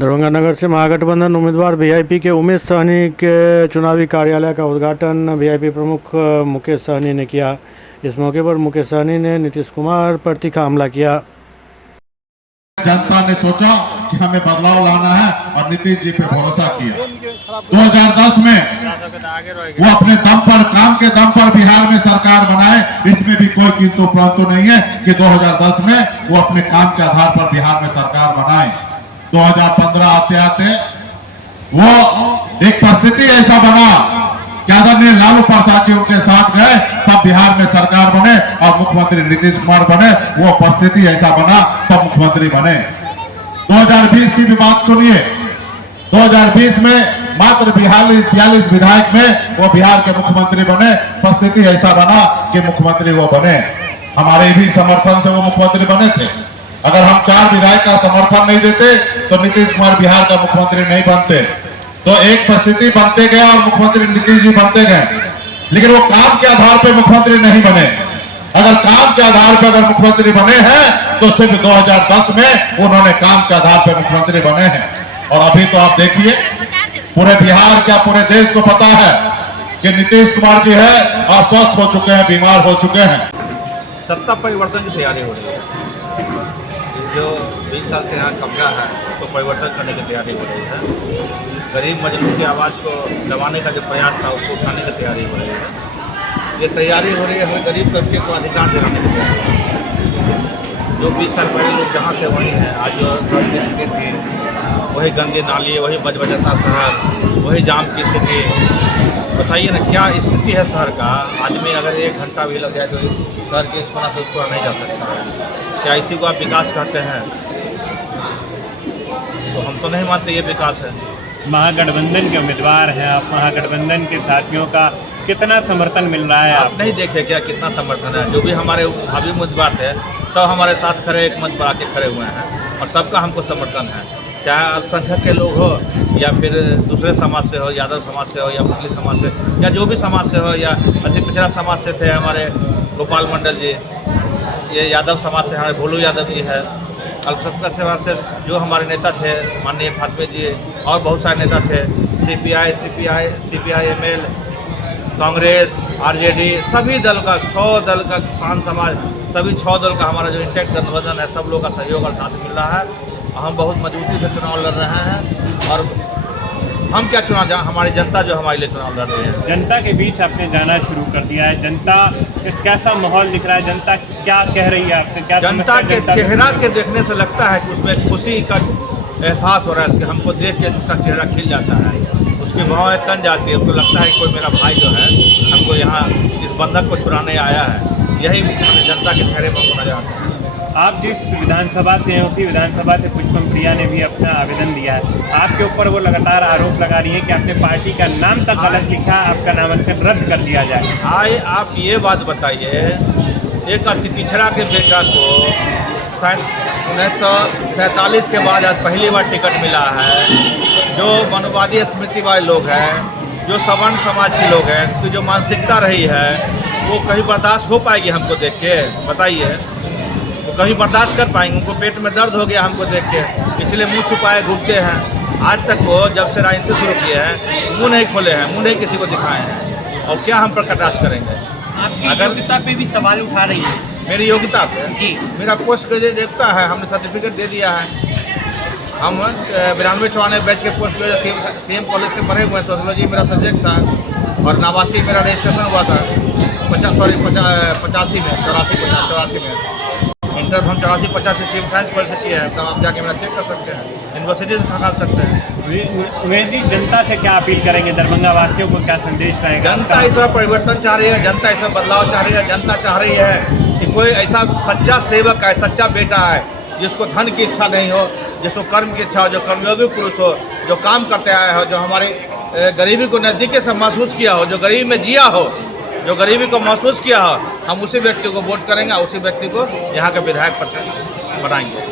दरभंगा नगर से महागठबंधन उम्मीदवार वीआईपी के उमेश सहनी के चुनावी कार्यालय का उद्घाटन वीआईपी प्रमुख मुकेश सहनी ने किया। इस मौके पर मुकेश सहनी ने नीतीश कुमार पर तीखा हमला किया। जनता ने सोचा कि हमें बदलाव लाना है और नीतीश जी पे भरोसा किया। 2010 में वो अपने दम पर, काम के दम पर बिहार में सरकार बनाए, इसमें भी कोई किंतु परंतु नहीं है कि 2010 में वो अपने काम के आधार पर बिहार में सरकार बनाए। 2015 आते आते वो एक परिस्थिति ऐसा बना कि आदरणीय लालू प्रसाद जी उनके साथ गए, तब बिहार में सरकार बने और मुख्यमंत्री नीतीश कुमार बने। वो परिस्थिति ऐसा बना तब मुख्यमंत्री बने। 2020 की भी बात सुनिए। 2020 में मात्र 42 विधायक में वो बिहार के मुख्यमंत्री बने। परिस्थिति ऐसा बना कि मुख्यमंत्री वो बने। हमारे भी समर्थन से वो मुख्यमंत्री बने थे। अगर हम 4 विधायक का समर्थन नहीं देते तो नीतीश कुमार बिहार का मुख्यमंत्री नहीं बनते। तो एक परिस्थिति बनते गए और मुख्यमंत्री नीतीश जी बनते गए, लेकिन वो काम के आधार पर मुख्यमंत्री नहीं बने। अगर काम के आधार पर अगर मुख्यमंत्री बने हैं तो सिर्फ 2010 में उन्होंने काम के आधार पर मुख्यमंत्री बने हैं। और अभी तो आप देखिए, पूरे बिहार क्या पूरे देश को पता है कि नीतीश कुमार जी है अस्वस्थ हो चुके हैं, बीमार हो चुके हैं। सत्ता परिवर्तन की तैयारी हो रही है। जो 20 साल से यहाँ कब्जा है तो परिवर्तन करने की तैयारी हो रही है। गरीब मजदूर की आवाज़ को दबाने का जो प्रयास था उसको उठाने की तैयारी हो रही है। ये तैयारी हो रही है हमें गरीब तबके को अधिकार दिलाने की तैयारी हो रही है। जो 20 साल पहले लोग जहाँ थे वहीं हैं। आज जो सड़कें स्थिति थी, वही गंदी नाली, वही बजबजता शहर, वही जाम की स्थिति। बताइए ना क्या स्थिति है शहर का। आदमी अगर 1 घंटा भी लग जाए तो शहर के इस कोना से उस कोना नहीं जा सकता। क्या इसी को आप विकास कहते हैं? तो हम तो नहीं मानते ये विकास है। महागठबंधन के उम्मीदवार हैं आप, महागठबंधन के साथियों का कितना समर्थन मिल रहा है? आप नहीं देखे क्या कितना समर्थन है? जो भी हमारे भावी उम्मीदवार थे सब हमारे साथ खड़े, एक मंच पर आके खड़े हुए हैं और सबका हमको समर्थन है। चाहे अल्पसंख्यक के लोग हो या फिर दूसरे समाज से हो, यादव समाज से हो या मुस्लिम समाज से या जो भी समाज से हो, या अति पिछड़ा समाज से थे हमारे गोपाल मंडल जी, ये यादव समाज से हमारे भोलू यादव जी है। अल्पसंख्यक समाज से जो हमारे नेता थे माननीय फातमे जी और बहुत सारे नेता थे, CPI, ML, कांग्रेस, RJD, सभी दल का 6 दल का 5 समाज, सभी 6 दल का हमारा जो इंटैक्ट गठबंधन है, सब लोग का सहयोग और साथ मिल रहा है। हम बहुत मजबूती से चुनाव लड़ रहे हैं। और हम क्या चुनाव, हमारी जनता जो हमारे लिए चुनाव लड़ रही है। जनता के बीच आपने जाना शुरू कर दिया है। जनता कैसा माहौल दिख रहा है? जनता क्या कह रही है आपसे? क्या जनता के चेहरा के देखने से लगता है कि उसमें खुशी का एहसास हो रहा है कि हमको देख के उसका चेहरा खिल जाता है, उसकी भावनाएं तन जाती है। उसको लगता है कि कोई मेरा भाई जो है हमको यहाँ इस बंधक को छुड़ाने आया है। यही जनता के चेहरे पर नजर आता है। आप जिस विधानसभा से हैं उसी विधानसभा से पुष्पम प्रिया ने भी अपना आवेदन दिया है। आपके ऊपर वो लगातार आरोप लगा रही है कि आपने पार्टी का नाम तक गलत लिखा, आपका नामांकन रद्द कर दिया जाए। आए आप ये बात बताइए, एक अति पिछड़ा के बेटा को 1947 के बाद आज पहली बार टिकट मिला है। जो मनुवादी स्मृति वाले लोग हैं, जो सवर्ण समाज के लोग हैं, उनकी जो मानसिकता रही है वो कहीं बर्दाश्त हो पाएगी हमको देख के? बताइए, वो कहीं बर्दाश्त कर पाएंगे? उनको पेट में दर्द हो गया हमको देख के, इसलिए मुंह छुपाए घूमते हैं। आज तक वो जब से राजनीति शुरू किए हैं मुंह नहीं खोले हैं, मुंह नहीं किसी को दिखाए हैं। और क्या हम पर कटाक्ष करेंगे? आपकी योग्यता पे भी सवाल उठा रही है। मेरी योग्यता पे जी, मेरा पोस्ट ग्रेजुएट है, हमने सर्टिफिकेट दे दिया है। हम 92-94 बैच के पोस्ट ग्रेजुएट CM कॉलेज से पढ़े हुए हैं। सोशियोलॉजी मेरा सब्जेक्ट था और 89 मेरा रजिस्ट्रेशन हुआ था। 85 में 84 में इंटर हम 84-50 से CM साइंस पढ़ सकती है। तब आप जाके मेरा चेक कर सकते हैं, यूनिवर्सिटी से खा सकते हैं। उमेश जी, जनता से क्या अपील करेंगे? दरभंगा वासियों को क्या संदेश रहेगा? जनता इस बार परिवर्तन चाह रही है, जनता इस बार बदलाव चाह रही है। जनता चाह रही है कि कोई ऐसा सच्चा सेवक है, सच्चा बेटा है, जिसको धन की इच्छा नहीं हो, जिसको कर्म की इच्छा हो, जो कर्मयोगी पुरुष हो, जो काम करते आया हो, जो हमारी गरीबी को नज़दीकी से महसूस किया हो, जो गरीबी में जिया हो, जो गरीबी को महसूस किया हो, हम उसी व्यक्ति को वोट करेंगे, उसी व्यक्ति को यहाँ के विधायक बनाएंगे।